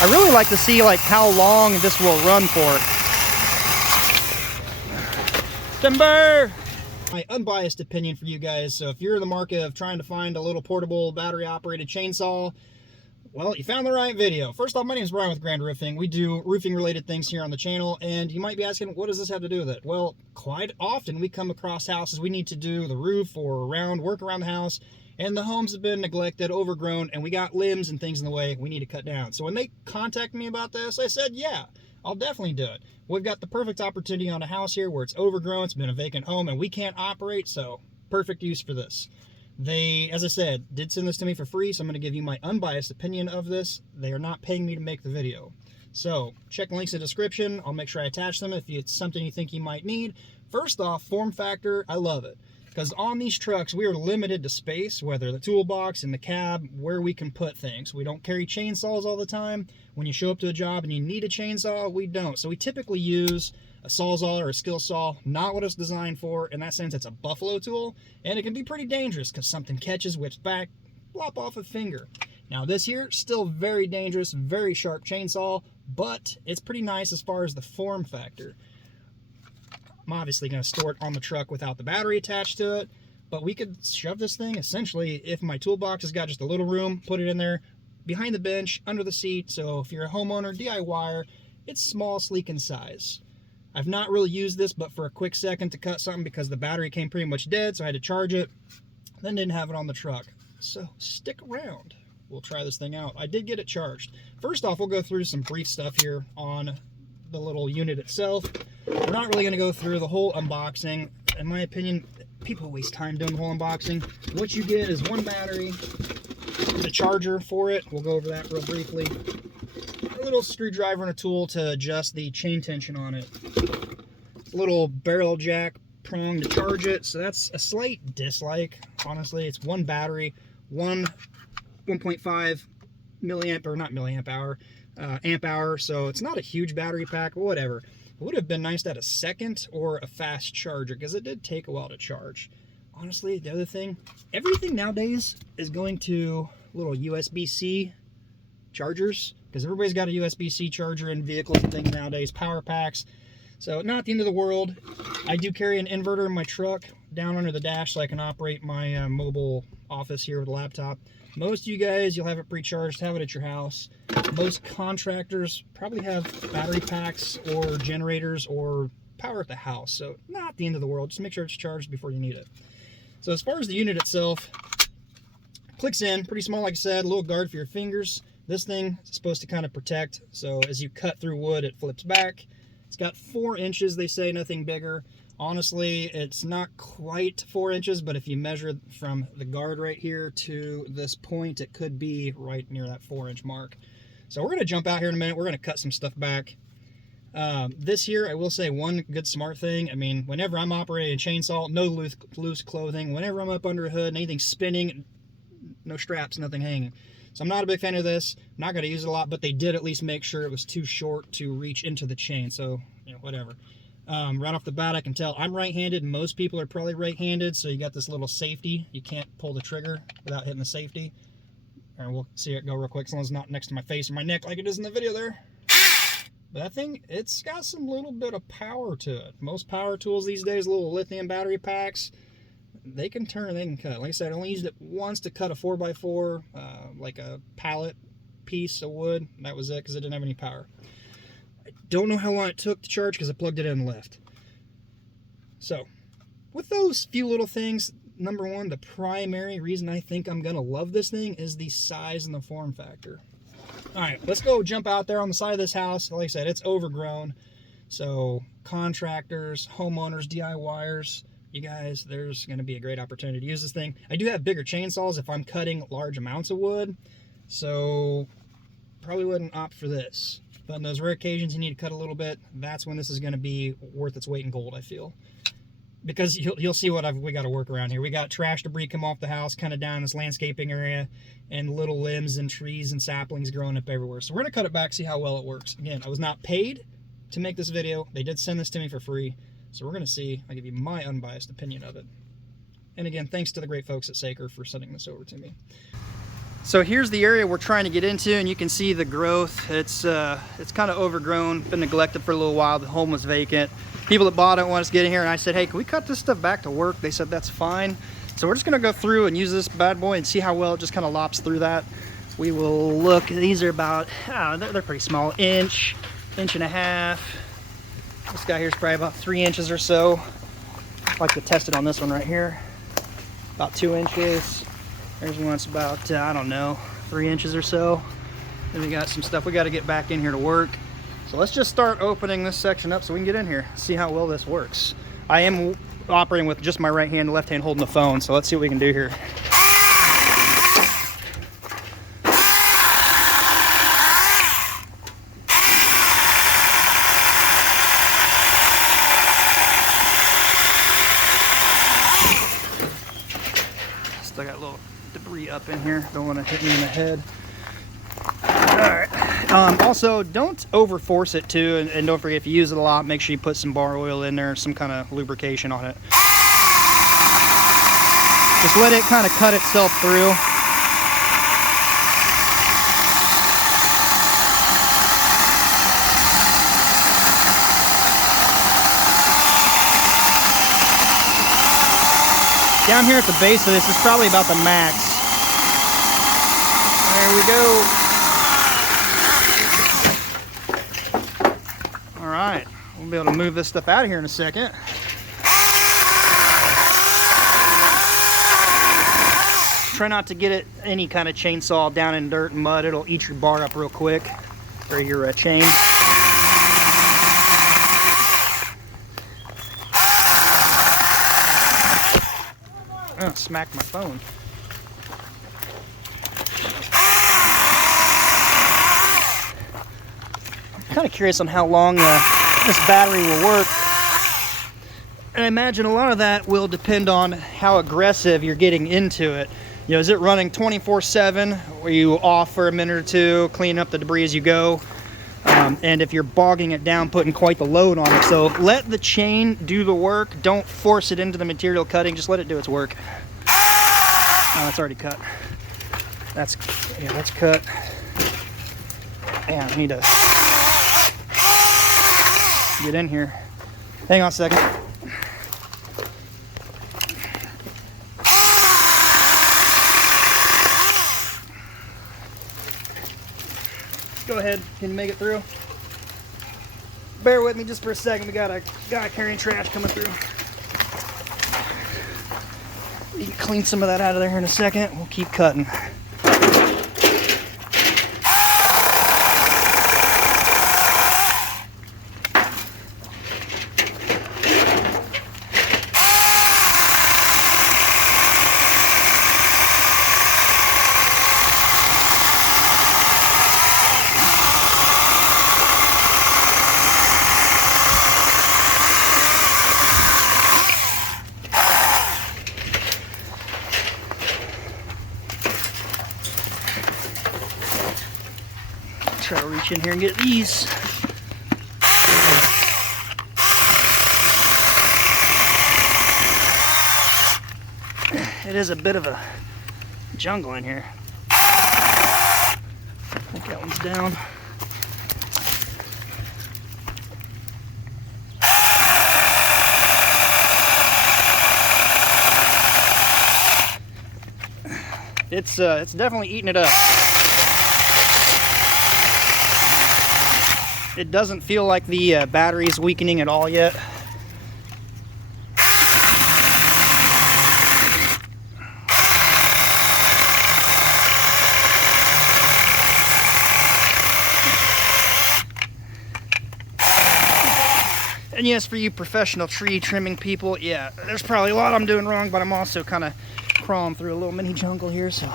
I really like to see like how long this will run for. Timber! My unbiased opinion for you guys. So if you're in the market of trying to find a little portable battery operated chainsaw, well, you found the right video. First off, my name is Brian with Grand Roofing. We do roofing related things here on the channel, and you might be asking, what does this have to do with it? Well, quite often we come across houses, we need to do the roof or work around the house, and the homes have been neglected, overgrown, and we got limbs and things in the way we need to cut down. So when they contacted me about this, I said, yeah, I'll definitely do it. We've got the perfect opportunity on a house here where it's overgrown, it's been a vacant home, and we can't operate, so perfect use for this. They, as I said, did send this to me for free, so I'm going to give you my unbiased opinion of this. They are not paying me to make the video. So, check the links in the description. I'll make sure I attach them if it's something you think you might need. First off, form factor, I love it. Because on these trucks, we are limited to space, whether the toolbox, in the cab, where we can put things. We don't carry chainsaws all the time. When you show up to a job and you need a chainsaw, we don't. So we typically use a Sawzall or a skill saw, not what it's designed for. In that sense, it's a buffalo tool, and it can be pretty dangerous because something catches, whips back, lop off a finger. Now this here, still very dangerous, very sharp chainsaw, but it's pretty nice as far as the form factor. I'm obviously going to store it on the truck without the battery attached to it, but we could shove this thing essentially, if my toolbox has got just a little room, put it in there, behind the bench, under the seat. So if you're a homeowner, DIYer, it's small, sleek in size. I've not really used this but for a quick second to cut something because the battery came pretty much dead, so I had to charge it, then didn't have it on the truck. So stick around. We'll try this thing out. I did get it charged. First off, we'll go through some brief stuff here on the little unit itself. We're not really going to go through the whole unboxing. In my opinion, people waste time doing the whole unboxing. What you get is one battery, the charger for it. We'll go over that real briefly. A little screwdriver and a tool to adjust the chain tension on it. A little barrel jack prong to charge it. So that's a slight dislike, honestly. It's one battery, 1.5 milliamp, or not milliamp hour, amp hour. So it's not a huge battery pack, but whatever. It would have been nice to have a second or a fast charger because it did take a while to charge. Honestly, the other thing, everything nowadays is going to little USB-C chargers because everybody's got a USB-C charger in vehicles and things nowadays, power packs. So not the end of the world. I do carry an inverter in my truck down under the dash so I can operate my mobile office here with a laptop. Most of you guys, you'll have it pre-charged, have it at your house. Most contractors probably have battery packs or generators or power at the house. So not the end of the world. Just make sure it's charged before you need it. So as far as the unit itself, clicks in, pretty small like I said, a little guard for your fingers. This thing is supposed to kind of protect, so as you cut through wood, it flips back. It's got 4 inches, they say, nothing bigger. Honestly, it's not quite 4 inches, but if you measure from the guard right here to this point, it could be right near that 4-inch mark. So we're going to jump out here in a minute. We're going to cut some stuff back. This here, I will say one good smart thing. I mean, whenever I'm operating a chainsaw, no loose clothing. Whenever I'm up under a hood and anything's spinning, no straps, nothing hanging. So I'm not a big fan of this. I'm not going to use it a lot, but they did at least make sure it was too short to reach into the chain. So, you know, whatever. Right off the bat, I can tell I'm right-handed. Most people are probably right-handed, so you got this little safety. You can't pull the trigger without hitting the safety. And we'll see it go real quick, as long as it's not next to my face or my neck like it is in the video there. But that thing, it's got some little bit of power to it. Most power tools these days, little lithium battery packs, they can turn, they can cut. Like I said, I only used it once to cut a 4x4, like a pallet piece of wood. That was it, because it didn't have any power. I don't know how long it took to charge, because I plugged it in and left. So, with those few little things, number one, the primary reason I think I'm going to love this thing is the size and the form factor. Alright, let's go jump out there on the side of this house. Like I said, it's overgrown. So, contractors, homeowners, DIYers, you guys, there's going to be a great opportunity to use this thing. I do have bigger chainsaws if I'm cutting large amounts of wood, so probably wouldn't opt for this. But on those rare occasions you need to cut a little bit, that's when this is going to be worth its weight in gold, I feel. Because you'll see what we got to work around here. We got trash debris come off the house, kind of down this landscaping area, and little limbs and trees and saplings growing up everywhere. So we're going to cut it back, see how well it works. Again, I was not paid to make this video. They did send this to me for free. So we're going to see. I'll give you my unbiased opinion of it. And again, thanks to the great folks at Saker for sending this over to me. So here's the area we're trying to get into, and you can see the growth. It's kind of overgrown, been neglected for a little while. The home was vacant. People that bought it want us to get in here, and I said, hey, can we cut this stuff back to work? They said that's fine. So we're just gonna go through and use this bad boy and see how well it just kind of lops through that. We will look, these are about, they're pretty small, inch and a half. This guy here is probably about 3 inches or so. I like to test it on this one right here. About 2 inches. There's one that's about, I don't know, 3 inches or so. Then we got some stuff we got to get back in here to work. So let's just start opening this section up so we can get in here, see how well this works. I am operating with just my right hand, left hand holding the phone, so let's see what we can do here. Still got a little debris up in here, don't want to hit me in the head. Alright, also don't over force it too, and don't forget, if you use it a lot, make sure you put some bar oil in there, some kind of lubrication on it. Just let it kind of cut itself through. Down here at the base of this is probably about the max. There we go. All right, we'll be able to move this stuff out of here in a second. Try not to get it any kind of chainsaw down in dirt and mud. It'll eat your bar up real quick, or your chain. Oh, smacked my phone. I'm kind of curious on how long this battery will work. And I imagine a lot of that will depend on how aggressive you're getting into it. You know, is it running 24/7? Or you off for a minute or two, clean up the debris as you go? And if you're bogging it down, putting quite the load on it. So let the chain do the work. Don't force it into the material cutting. Just let it do its work. Oh, it's already cut. That's cut. Yeah, I need to get in here. Hang on a second. Go ahead, can you make it through? Bear with me just for a second, we got a guy carrying trash coming through. You can clean some of that out of there in a second, we'll keep cutting. Try to reach in here and get these. It is a bit of a jungle in here. I think that one's down. It's definitely eating it up. It doesn't feel like the battery is weakening at all yet. And yes, for you professional tree trimming people, yeah, there's probably a lot I'm doing wrong, but I'm also kind of crawling through a little mini jungle here, so.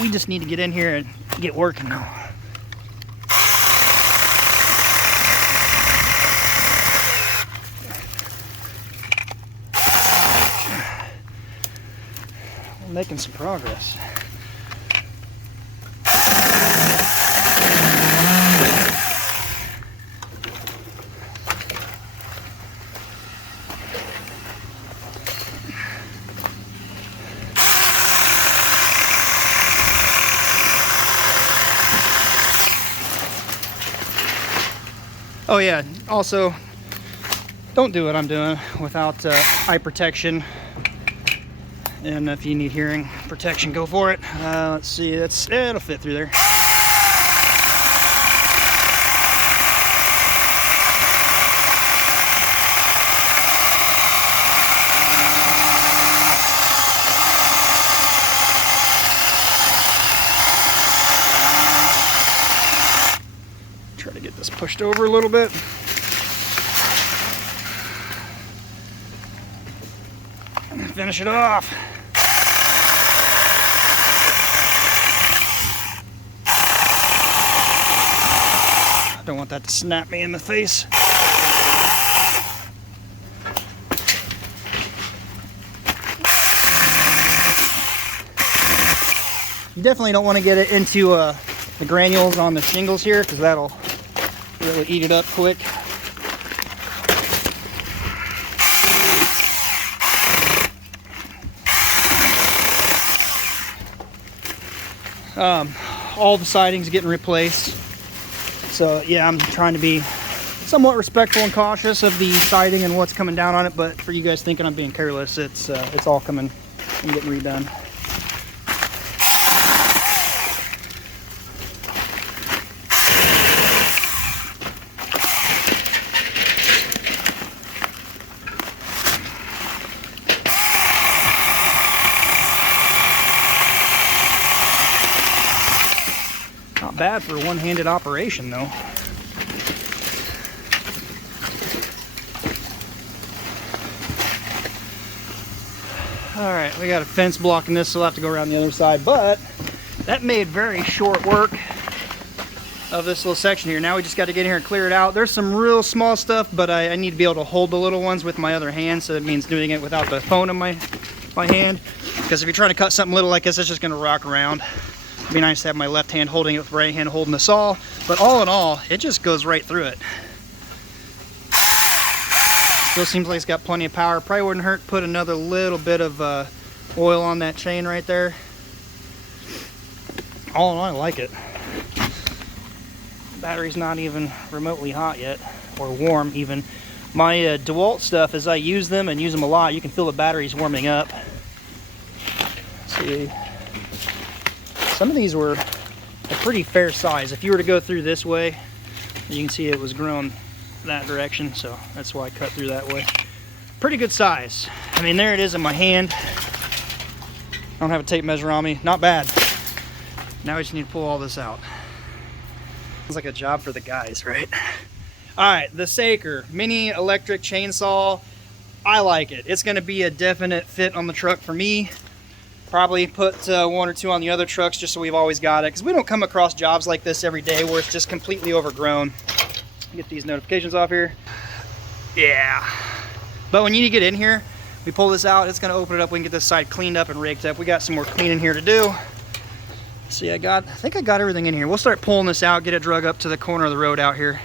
We just need to get in here and get working now. We're making some progress. Oh yeah, also, don't do what I'm doing without eye protection. And if you need hearing protection, go for it. Let's see, it'll fit through there. Try to get this pushed over a little bit. And finish it off. I don't want that to snap me in the face. You definitely don't want to get it into the granules on the shingles here, because that'll really eat it up quick. All the siding's getting replaced. So yeah, I'm trying to be somewhat respectful and cautious of the siding and what's coming down on it, but for you guys thinking I'm being careless, it's all coming and getting redone. Not bad for a one-handed operation though. Alright, we got a fence blocking this, so we'll have to go around the other side, but that made very short work of this little section here. Now we just got to get in here and clear it out. There's some real small stuff, but I need to be able to hold the little ones with my other hand, so that means doing it without the phone in my hand. Because if you're trying to cut something little like this, it's just going to rock around. It'd be nice to have my left hand holding it with the right hand holding the saw, but all in all, it just goes right through it. Still seems like it's got plenty of power. Probably wouldn't hurt to put another little bit of oil on that chain right there. All in all, I like it. Battery's not even remotely hot yet, or warm even. My DeWalt stuff, as I use them and use them a lot, you can feel the batteries warming up. Let's see. Some of these were a pretty fair size. If you were to go through this way, you can see it was grown that direction, so that's why I cut through that way. Pretty good size. I mean, there it is in my hand. I don't have a tape measure on me. Not bad. Now we just need to pull all this out. Sounds like a job for the guys, right? Alright, the Saker mini electric chainsaw. I like it. It's going to be a definite fit on the truck for me. Probably put one or two on the other trucks just so we've always got it, because we don't come across jobs like this every day where it's just completely overgrown. Get these notifications off here. Yeah. But when you get in here, we pull this out, it's going to open it up. We can get this side cleaned up and raked up. We got some more cleaning here to do. See, I think I got everything in here. We'll start pulling this out, get it drug up to the corner of the road out here.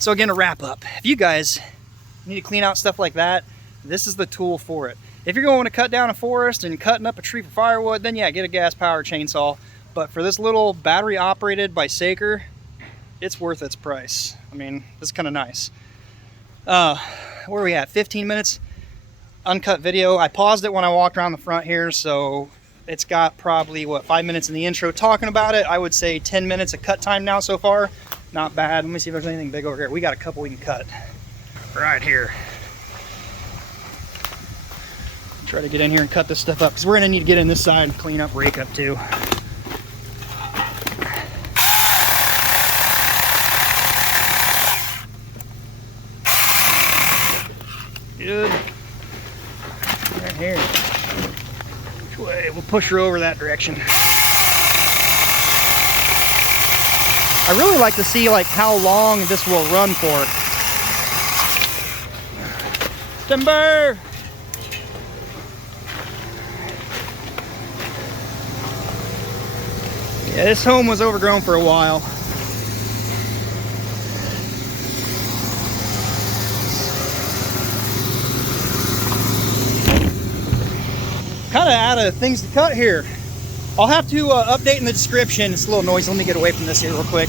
So again, to wrap up, if you guys need to clean out stuff like that, this is the tool for it. If you're going to cut down a forest and cutting up a tree for firewood, then yeah, get a gas powered chainsaw. But for this little battery operated by Saker, it's worth its price. I mean, it's kind of nice. Where are we at? 15 minutes uncut video. I paused it when I walked around the front here, so it's got probably, what, 5 minutes in the intro talking about it. I would say 10 minutes of cut time now so far. Not bad. Let me see if there's anything big over here. We got a couple we can cut right here. Try to get in here and cut this stuff up, because we're going to need to get in this side and clean up, rake up too. Good. Right here. Which way? We'll push her over that direction. I really like to see like how long this will run for. Timber! Yeah, this home was overgrown for a while. Kind of out of things to cut here. I'll have to update in the description. It's a little noisy. Let me get away from this here real quick.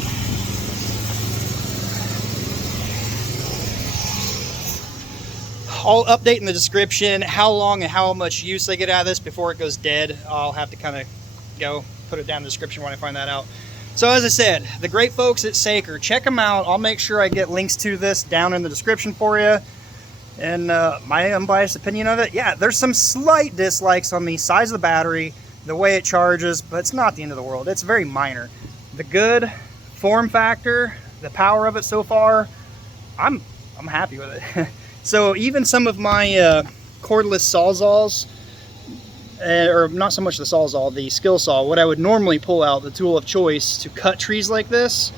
I'll update in the description how long and how much use I get out of this before it goes dead. I'll have to kind of go put it down in the description when I find that out. So as I said, the great folks at Saker, check them out. I'll make sure I get links to this down in the description for you. And my unbiased opinion of it, yeah, there's some slight dislikes on the size of the battery, the way it charges, but it's not the end of the world. It's very minor. The good form factor, the power of it so far, I'm happy with it. So even some of my cordless Sawzalls, or not so much the Sawzall, the skill saw, what I would normally pull out, the tool of choice to cut trees like this,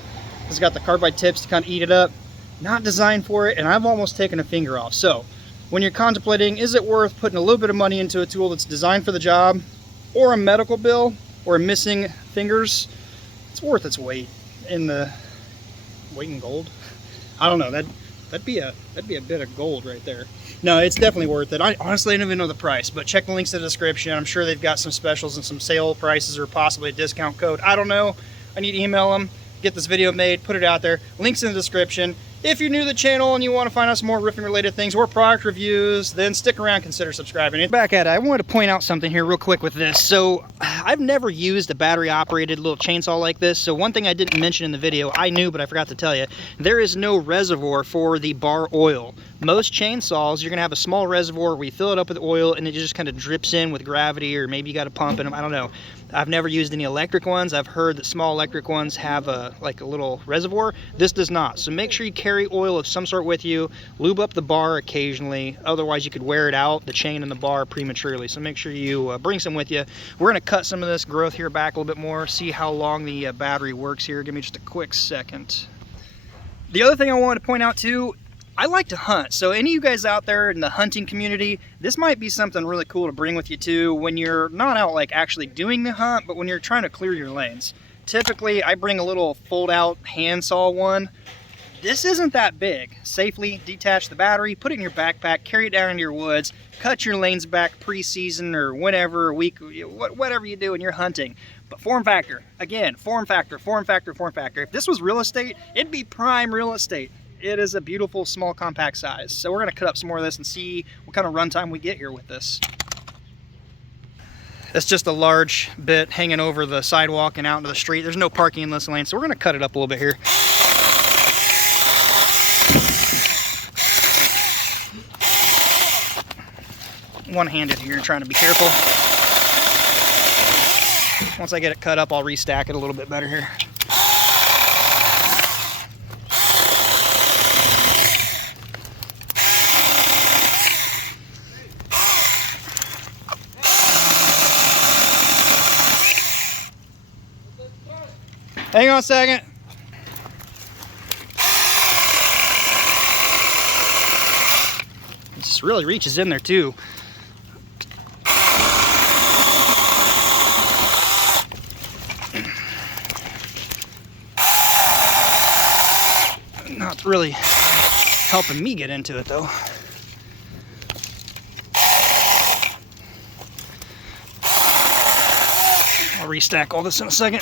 it's got the carbide tips to kind of eat it up, not designed for it, and I've almost taken a finger off. So when you're contemplating, is it worth putting a little bit of money into a tool that's designed for the job, or a medical bill, or missing fingers, it's worth its weight in the weight in gold. I don't know, that'd be a bit of gold right there. No, it's definitely worth it. I honestly don't even know the price, but check the links in the description. I'm sure they've got some specials and some sale prices or possibly a discount code. I don't know. I need to email them, get this video made, put it out there. Links in the description. If you're new to the channel and you want to find out some more roofing related things or product reviews, then stick around, consider subscribing. Back at it, I wanted to point out something here real quick with this. So I've never used a battery operated little chainsaw like this. So one thing I didn't mention in the video, I knew but I forgot to tell you, there is no reservoir for the bar oil. Most chainsaws, you're gonna have a small reservoir where you fill it up with oil and it just kind of drips in with gravity, or maybe you got a pump in them, I don't know. I've never used any electric ones. I've heard that small electric ones have like a little reservoir. This does not. So make sure you carry oil of some sort with you. Lube up the bar occasionally. Otherwise you could wear it out, the chain and the bar, prematurely. So make sure you bring some with you. We're gonna cut some of this growth here back a little bit more, see how long the battery works here. Give me just a quick second. The other thing I wanted to point out too, I like to hunt, so any of you guys out there in the hunting community, this might be something really cool to bring with you too when you're not out like actually doing the hunt, but when you're trying to clear your lanes. Typically, I bring a little fold-out handsaw one. This isn't that big. Safely detach the battery, put it in your backpack, carry it down into your woods, cut your lanes back pre-season or whenever, week, whatever you do when you're hunting. But form factor, again, form factor, form factor, form factor. If this was real estate, it'd be prime real estate. It is a beautiful, small, compact size. So we're gonna cut up some more of this and see what kind of runtime we get here with this. It's just a large bit hanging over the sidewalk and out into the street. There's no parking in this lane, so we're gonna cut it up a little bit here. One-handed here, trying to be careful. Once I get it cut up, I'll restack it a little bit better here. Hang on a second. It just really reaches in there too. Not really helping me get into it though. I'll restack all this in a second.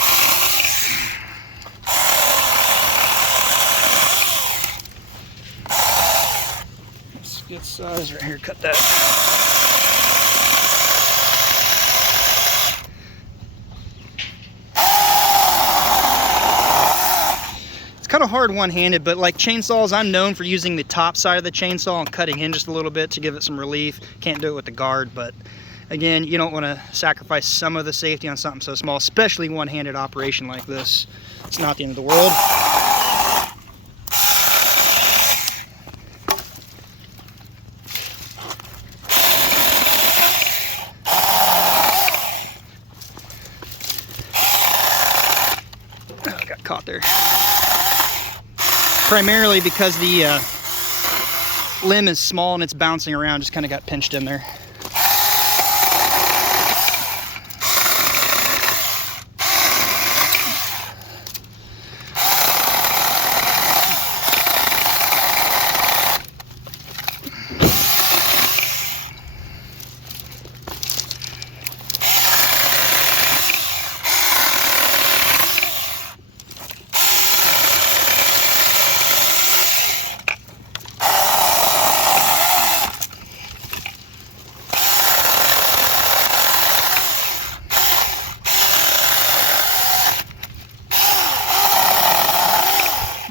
Good size right here, cut that. It's kind of hard one-handed, but like chainsaws, I'm known for using the top side of the chainsaw and cutting in just a little bit to give it some relief. Can't do it with the guard, but again, you don't want to sacrifice some of the safety on something so small, especially one-handed operation like this. It's not the end of the world. Caught there. Primarily because the limb is small and it's bouncing around, just kind of got pinched in there.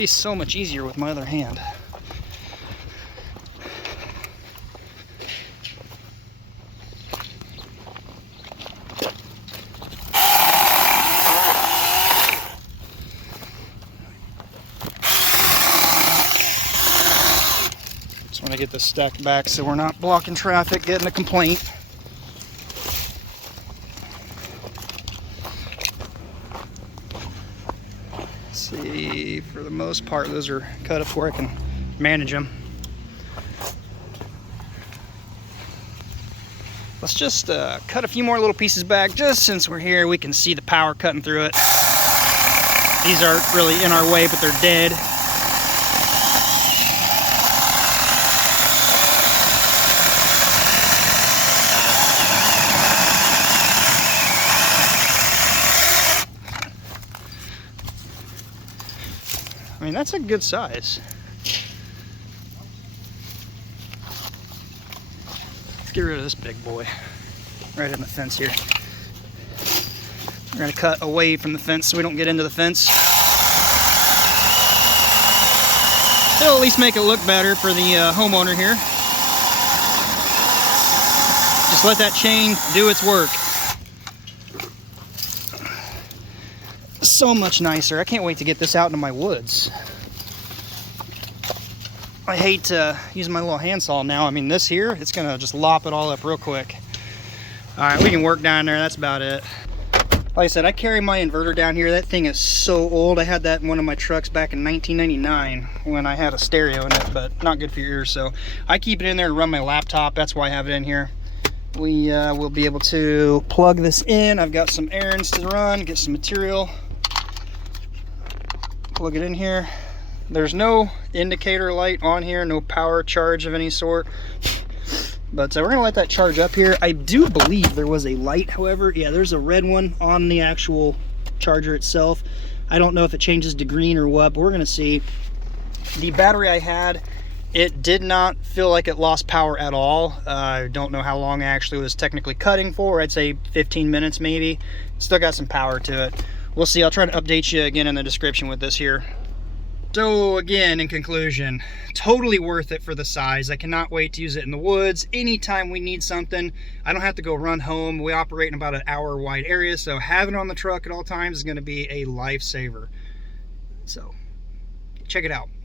be so much easier with my other hand. Just want to get this stacked back so we're not blocking traffic, getting a complaint. See, for the most part, those are cut up where I can manage them. Let's just cut a few more little pieces back, just since we're here, we can see the power cutting through it. These aren't really in our way, but they're dead. I mean, that's a good size. Let's get rid of this big boy right in the fence here. We're going to cut away from the fence so we don't get into the fence. It'll at least make it look better for the homeowner here. Just let that chain do its work. So much nicer. I can't wait to get this out into my woods. I hate using my little handsaw now. I mean, this here, it's gonna just lop it all up real quick. All right, we can work down there. That's about it. Like I said, I carry my inverter down here. That thing is so old. I had that in one of my trucks back in 1999 when I had a stereo in it, but not good for your ears. So I keep it in there to run my laptop. That's why I have it in here. We will be able to plug this in. I've got some errands to run, get some material. Plug it in here. There's no indicator light on here, no power charge of any sort. But we're gonna let that charge up here. I do believe there was a light, however. Yeah, there's a red one on the actual charger itself. I don't know if it changes to green or what, but we're gonna see. The battery I had, it did not feel like it lost power at all. I don't know how long I actually was technically cutting for. I'd say 15 minutes maybe. Still got some power to it. We'll see. I'll try to update you again in the description with this here. So again, in conclusion, totally worth it for the size. I cannot wait to use it in the woods anytime we need something. I don't have to go run home. We operate in about an hour wide area, so having it on the truck at all times is going to be a lifesaver. So check it out.